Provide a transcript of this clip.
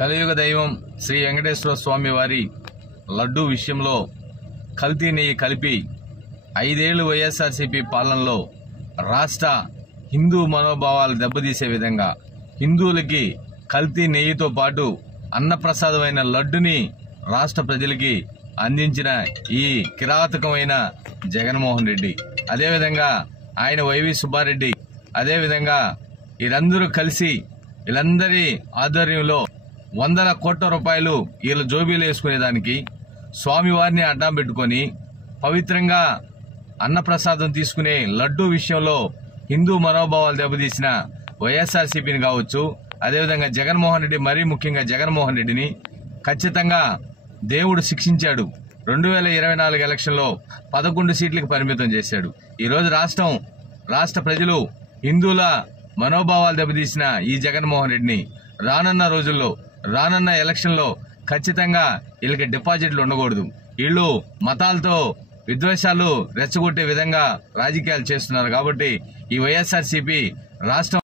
కలియుగ దైవం శ్రీ వెంకటేశ్వర స్వామి వారి లడ్డూ విషయంలో కల్తీ నెయ్యి కలిపి 5 ఏళ్లు వైఎస్ఆర్సీపీ పాలనలో రాష్ట్ర హిందూ మనోభావాలు దెబ్బతీసే విధంగా హిందువులకి కల్తీ నెయ్యితో పాటు అన్నప్రసాదమైన లడ్డుని రాష్ట్ర ప్రజలకి అందించిన ఈ కిరాతకమైన జగన్మోహన్ రెడ్డి, అదేవిధంగా ఆయన వైవి సుబ్బారెడ్డి, అదేవిధంగా వీరందరూ కలిసి వీళ్ళందరి ఆధ్వర్యంలో వందల కోట్ల రూపాయలు వీళ్ళ జోబీలు వేసుకునేదానికి స్వామివారిని అడ్డం పెట్టుకొని పవిత్రంగా అన్నప్రసాదం తీసుకునే లడ్డూ విషయంలో హిందూ మనోభావాలు దెబ్బతీసిన వైఎస్ఆర్సీపీని కావచ్చు, అదేవిధంగా జగన్మోహన్ రెడ్డి, మరీ ముఖ్యంగా జగన్మోహన్ రెడ్డిని ఖచ్చితంగా దేవుడు శిక్షించాడు. 2024 ఎలక్షన్లో 11 సీట్లకు పరిమితం చేశాడు. ఈరోజు రాష్ట్ర ప్రజలు హిందువుల మనోభావాలు దెబ్బతీసిన ఈ జగన్మోహన్ రెడ్డిని రానున్న రోజుల్లో, రానున్న ఎలక్షన్లో ఖచ్చితంగా వీళ్ళకి డిపాజిట్లు ఉండకూడదు. వీళ్ళు మతాలతో విద్వేషాలు రెచ్చగొట్టే విధంగా రాజకీయాలు చేస్తున్నారు. కాబట్టి ఈ వైఎస్ఆర్సీపీ రాష్ట్రం